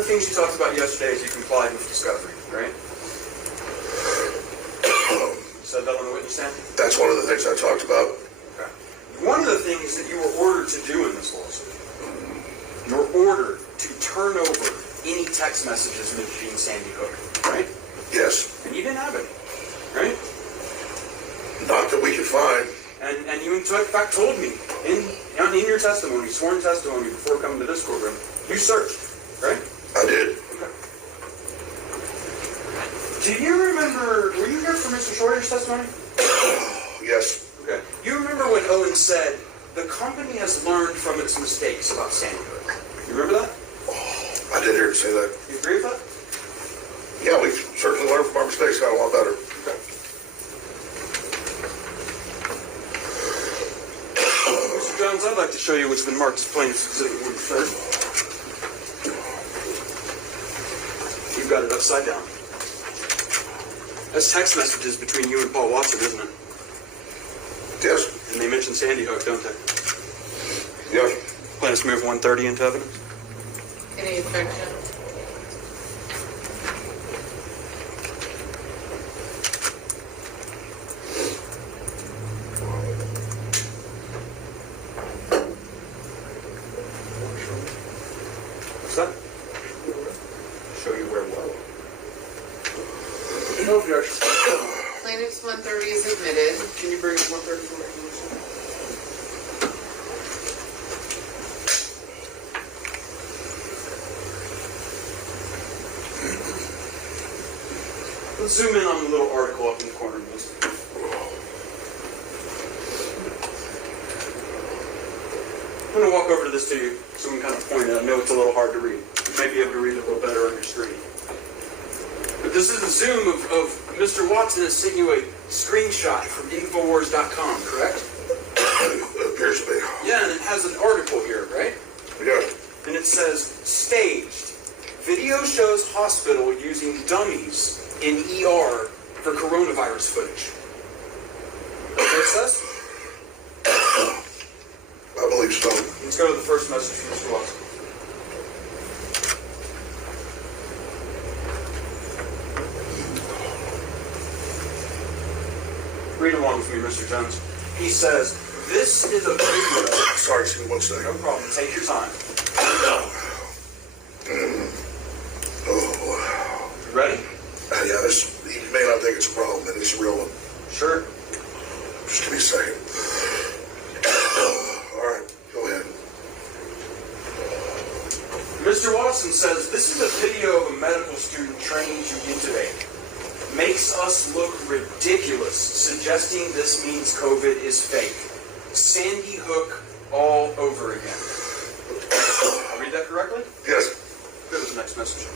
of the things you talked about yesterday is you complied with discovery, right? You said that on the witness stand? That's one of the things I talked about. Okay. One of the things that you were ordered to do in this lawsuit, you were ordered to turn over any text messages mentioning Sandy Hook, right? Yes. And you didn't have any, right? Not that we could find. And you in fact told me in your testimony, sworn testimony before coming to this courtroom, you searched, right? I did. Okay. Do you remember, were you here for Mr. Schroeder's testimony? Yes. Okay. You remember when Owen said, the company has learned from its mistakes about Sandy Hook? You remember that? Oh, I did hear him say that. You agree with that? Yeah, we certainly learned from our mistakes, got a lot better. Okay. Mr. Jones, I'd like to show you what's been marked as plaintiff's exhibit 1, sir. You've got it upside down. That's text messages between you and Paul Watson, isn't it? Yes. And they mention Sandy Hook, don't they? Yes. Plaintiffs move 130 into evidence. Any objection? What's that? Show you where what? No objection. Plaintiff's 130 is admitted. Can you bring up 130 for recognition? Let's zoom in on the little article up in the corner of this. I'm going to walk over to this to you so we can kind of point it out. I know it's a little hard to read. You may be able to read it a little better on your screen. But this is a zoom of Mr. Watson is sending you a screenshot from Infowars.com, correct? It appears to be. Yeah, and it has an article here, right? Yeah. And it says, staged. Video shows hospital using dummies in ER for coronavirus footage. What it says? I believe so. Let's go to the first message from Mr. Watson. Read along with me, Mr. Jones. He says, this is a video. Sorry, excuse me one second. No problem. Take your time. Oh. You ready? Yeah, this, you may not think it's a problem, but it's a real one. Sure. Just give me a second. All right, go ahead. Mr. Watson says, this is a video of a medical student training to intubate. Makes us look ridiculous, suggesting this means COVID is fake. Sandy Hook all over again. I read that correctly? Yes. Go to the next message.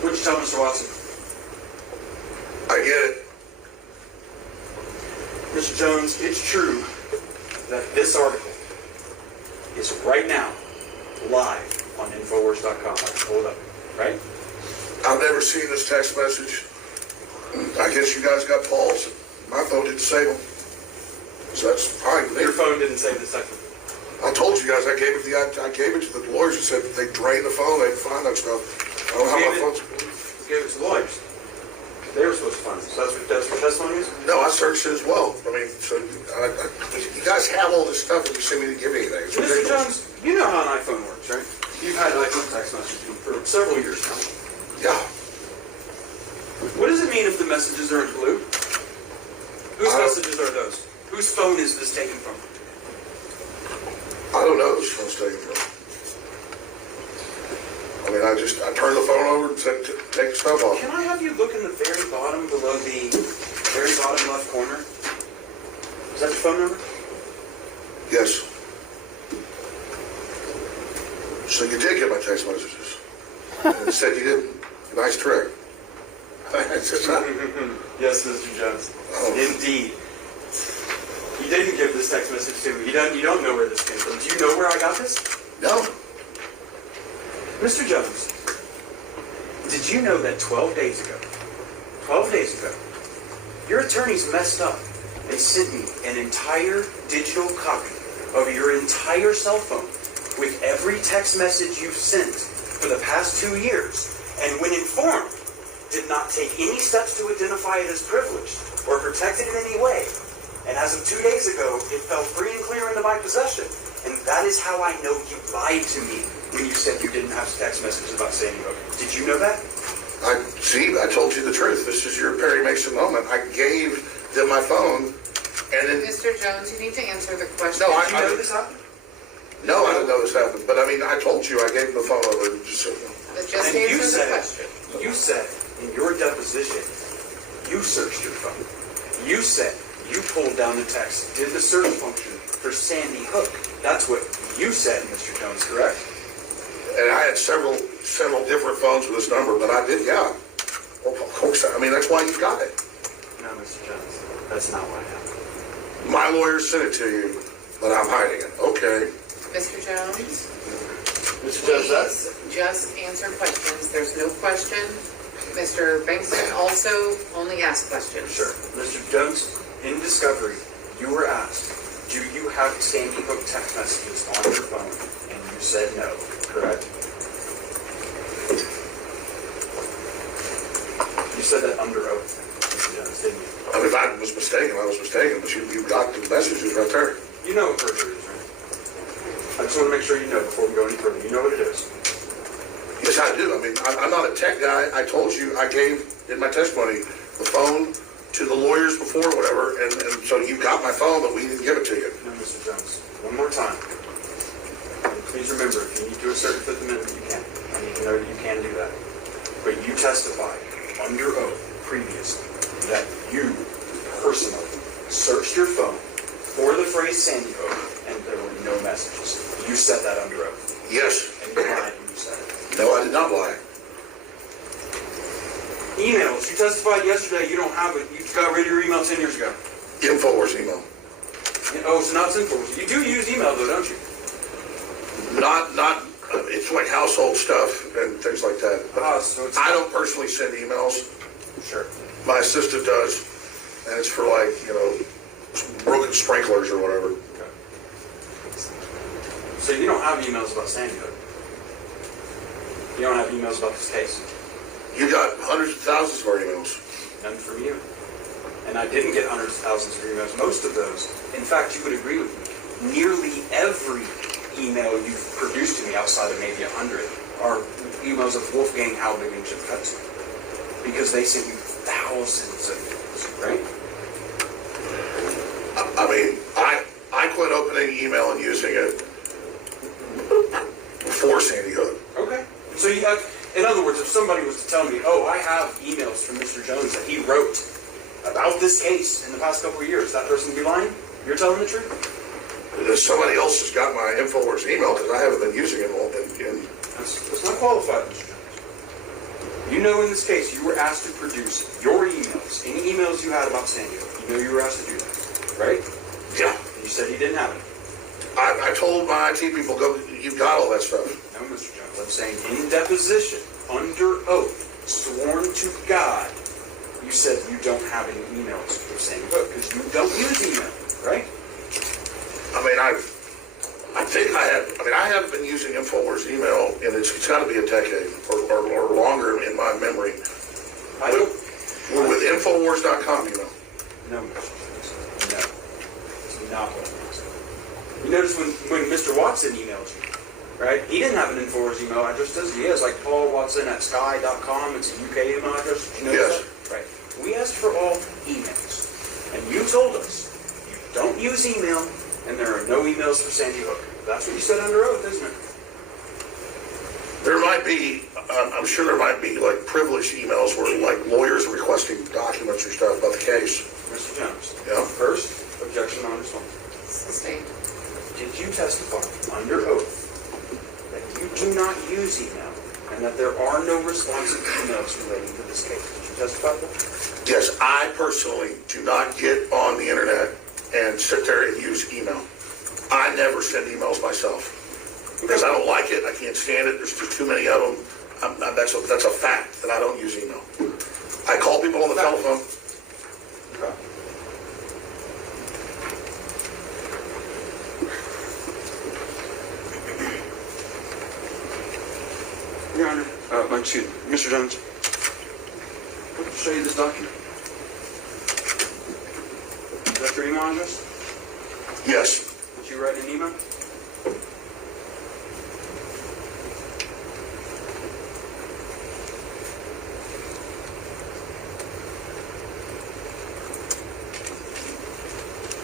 What'd you tell Mr. Watson? I get it. Mr. Jones, it's true that this article is right now live on Infowars.com. I can pull it up, right? I've never seen this text message. I guess you guys got Paul's. My phone didn't save them. So that's fine with me. Your phone didn't save the second. I told you guys I gave it to the lawyers and said that they drained the phone, they'd find that stuff. I don't know how my phone's. You gave it to the lawyers. They were supposed to find it. So that's what testimony is? No, I searched it as well. I mean, so you guys have all this stuff and you send me to give me anything. It's Mr. ridiculous. Jones, you know how an iPhone works, right? You've had iPhone text messaging for several years now. Yeah. What does it mean if the messages are in blue? Whose messages are those? Whose phone is this taken from? I don't know whose phone's taken from. I mean, I turned the phone over and said, take the stuff off. Can I have you look in the very bottom below the very bottom left corner? Is that your phone number? Yes. So you did get my text messages. And you said you didn't. Nice trick. Yes, Mr. Jones. Indeed. You didn't give this text message to me. You don't know where this came from. Do you know where I got this? No. Mr. Jones, did you know that 12 days ago, your attorneys messed up and sent me an entire digital copy of your entire cell phone with every text message you've sent for the past 2 years, and when informed, did not take any steps to identify it as privileged or protect it in any way. And as of 2 days ago, it fell free and clear into my possession. And that is how I know you lied to me when you said you didn't have text messages about Sandy Hook. Did you know that? I told you the truth. This is your Perry Mason moment. I gave them my phone, and then... Mr. Jones, you need to answer the question. No, Did you know this happened? No, I didn't know this happened. But I mean, I told you I gave them the phone over. Just Just And you answer the said, question. you said in your deposition, you searched your phone. You said you pulled down the text, did the search function for Sandy Hook. That's what you said, Mr. Jones, correct? And I had several different phones with this number, but I did, yeah. Well, of course, I mean, that's why you've got it. No, Mr. Jones, that's not what happened. My lawyer sent it to you, but I'm hiding it. Okay. Mr. Jones, Mr. Jones, please just answer questions. There's no question. Mr. Bankston also only asks questions. Sure. Mr. Jones, in discovery, you were asked, do you have Sandy Hook text messages on your phone? And you said no, correct? You said that under oath, Mr. Jones, didn't you? I mean, if I was mistaken, I was mistaken, but you got the messages right there. You know what perjury is, right? I just want to make sure you know before we go any further. You know what it is. Yes, I do. I mean, I'm not a tech guy. I told you, I gave in my testimony the phone to the lawyers before, whatever, and so you got my phone, but we didn't give it to you. No, Mr. Jones. One more time. And please remember, if you need to assert the Fifth Amendment, you can. I need to know that you can do that. But you testified under oath previously that you personally searched your phone for the phrase Sandy Hook, and there were no messages. You said that under oath. Yes. And you lied when you said it. No, I did not lie. Emails. You testified yesterday you don't have it. You got rid of your email 10 years ago. Infowars email. Oh, so now it's Infowars. You do use email though, don't you? Not. It's like household stuff and things like that. But So it's... I don't personally send emails. Sure. My assistant does, and it's for like, broken sprinklers or whatever. Okay. So you don't have emails about Sandy Hook? You don't have emails about this case? You got hundreds of thousands of our emails. None from you. And I didn't get hundreds of thousands of emails. Most of those, in fact, you would agree with me, nearly every email you've produced to me outside of maybe 100 are emails of Wolfgang Halbig and Jim Fetzer. Because they sent you thousands of emails, right? I mean, I quit opening email and using it before Sandy Hook. Okay. So you have, in other words, if somebody was to tell me, oh, I have emails from Mr. Jones that he wrote about this case in the past couple of years, that person would be lying? You're telling the truth? Somebody else has got my Infowars email because I haven't been using it all. That's not qualified, Mr. Jones. You know in this case you were asked to produce your emails, any emails you had about Sandy Hook. You know you were asked to do that, right? Yeah. And you said you didn't have it. I told my IT people, go, you've got all that stuff. No, Mr. Jones. I'm saying in deposition, under oath, sworn to God, you said you don't have any emails of Sandy Hook because you don't use email, right? I mean, I haven't been using Infowars email, and it's got to be a decade or longer in my memory. With Infowars.com, No, Mr. Jones. No. It's not what it is. You notice when Mr. Watson emailed you, right? He didn't have an Infowars email address, does he? He has like Paul Watson at sky.com. It's a UK email address. Did you know Yes. that? Right. We asked for all emails. And you told us you don't use email and there are no emails for Sandy Hook. That's what you said under oath, isn't it? There might be, I'm sure there might be like privileged emails where like lawyers requesting documents or stuff about the case. Mr. Jones. Yeah. First, objection on this one. Sustained. Did you testify under oath that you do not use email and that there are no responsive emails relating to this case? Did you testify to that? Yes, I personally do not get on the internet and sit there and use email. I never send emails myself because I don't like it. I can't stand it. There's just too many of them. That's a fact that I don't use email. I call people on the telephone. Okay. Your Honor, excuse me, Mr. Jones. I'll show you this document. Is that your email address? Yes. Did you write an email?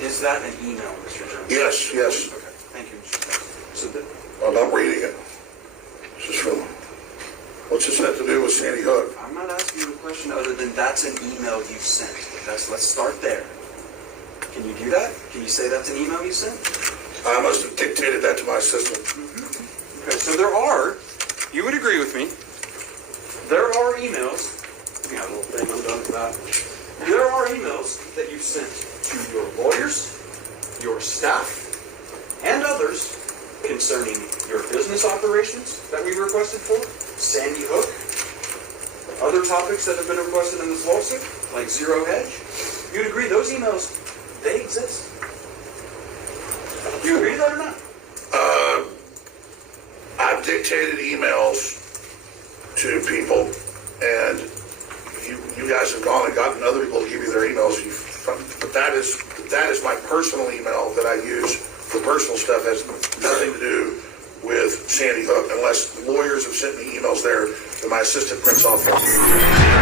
Is that an email, Mr. Jones? Yes, yes. Okay, thank you, Mr. Jones. So that, I'm not reading it. It's just from, what's this have to do with Sandy Hook? I'm not asking you a question other than that's an email you sent. Let's start there. Can you do that? Can you say that's an email you sent? I must have dictated that to my assistant. Okay, so there are, you would agree with me, there are emails, I got a little thing, I'm done with that. There are emails that you sent to your lawyers, your staff, and others concerning your business operations that we requested for, Sandy Hook, other topics that have been requested in this lawsuit, like Zero Hedge. You'd agree those emails, they exist. You agree with that or not? I've dictated emails to people, and you guys have gone and gotten other people to give you their emails. But that is my personal email that I use for personal stuff. Has nothing to do with Sandy Hook, unless lawyers have sent me emails there that my assistant prints off.